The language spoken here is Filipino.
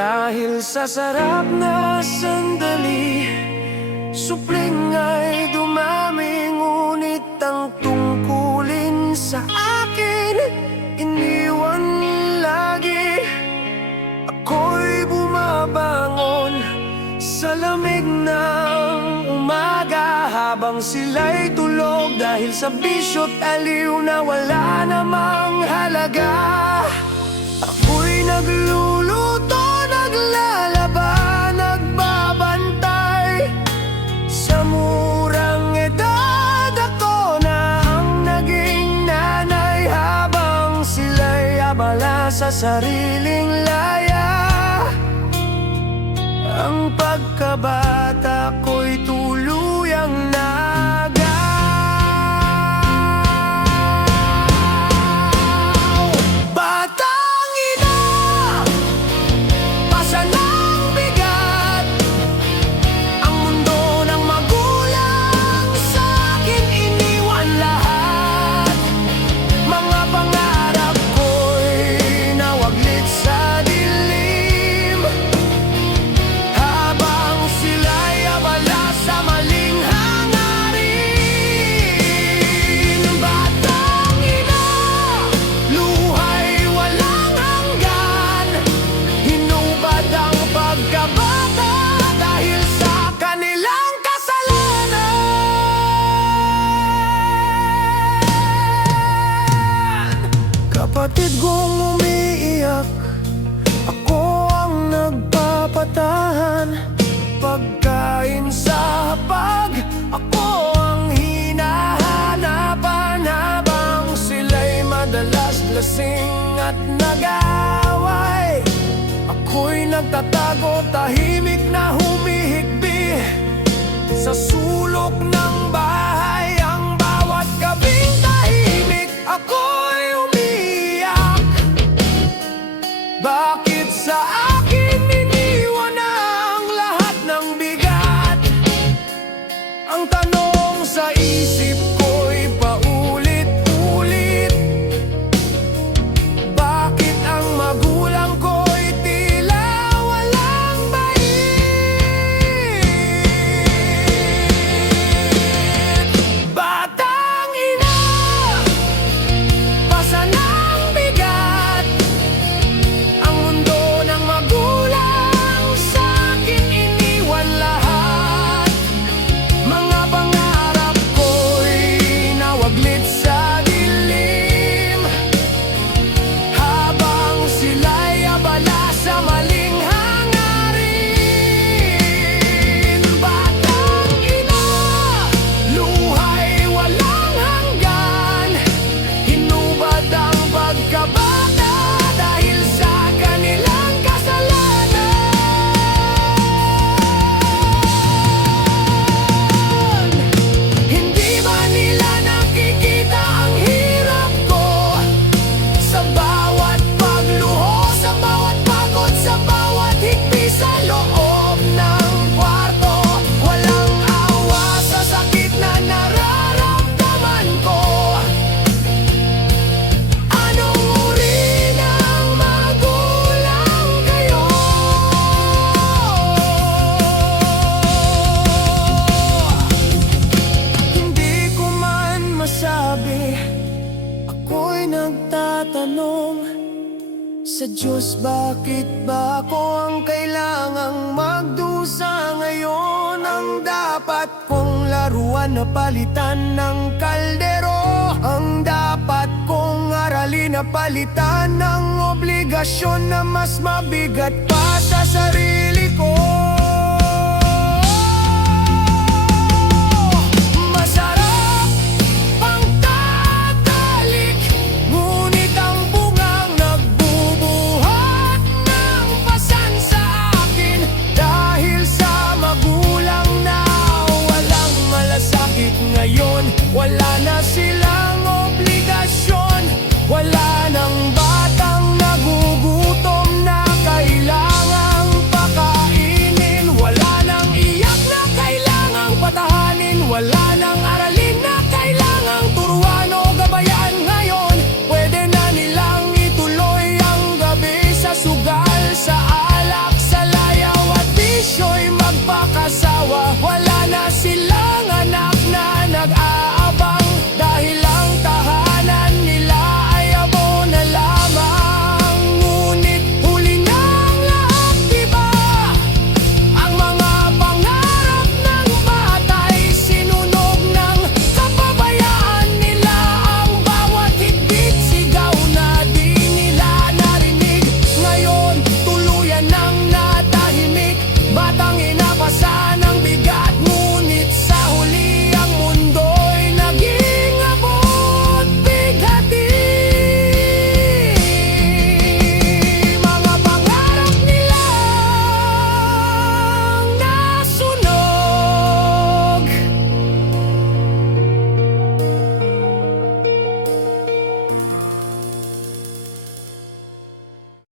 Dahil sa sarap na sandali, supling ay dumami, ngunit ang tungkulin sa akin iniwan lagi. Ako'y bumabangon sa lamig ng umaga, habang sila'y tulog dahil sa bisyo't aliw na wala namang halaga. Ako'y nagluluto, naglalaba, nagbabantay. Sa murang edad ako na ang naging nanay, habang sila'y abala sa sariling laya. Ang pagkabata ko'y tuluyang nagaw. Batang ina, pasa ng bigat. Ang mundo ng magulang sa akin iniwan lahat. Mga pangarap ko'y nawaglit sa dilim, habang sila'y abala sa maling hangarin. Batang ina, luhay walang hanggan. Hinubad ang pagkabata dahil sa kanilang kasalanan. Kapatid kong umiiyak, ako ang nagpapatahan. Pagkain sa hapag, ako ang hinahanapan, habang sila'y madalas lasing at nag-aaway. Ako'y nagtatago, tahimik na humihigbi sa sulok ng bahay. Ang bawat gabing tahimik, ako'y umiiyak. Bakit sa akin iniwan ang lahat ng bigat? Ang tanong sa isip ko'y paulit-ulit. Bakit ang magulang ko'y tila walang bait? Batang ina, pasa ng bigat. Ang mundo ng magulang sa akin iniwan lahat. Mga pangarap ko'y nawaglit sa dilim, habang sila'y abala sa maling hangarin. Batang ina, luhay walang hanggan. Hinubad ang pagkabata dahil sa kanilang kasalanan. Hindi ba nila nakikita ang hirap ko? Sa bawat pagluho, sa bawat pagod, sa bawat higpi sa loob ng kwarto. Walang awa sa sakit na nararamdaman ko. Anong uri ng magulang kayo? Hindi ko man masabi, ako'y nagtatanong sa Diyos, bakit ba ako ang kailangang magdusa ngayon? Ang dapat kong laruan na palitan ng kaldero, ang dapat kong aralin na palitan ng obligasyon na mas mabigat pa sa sarili ko.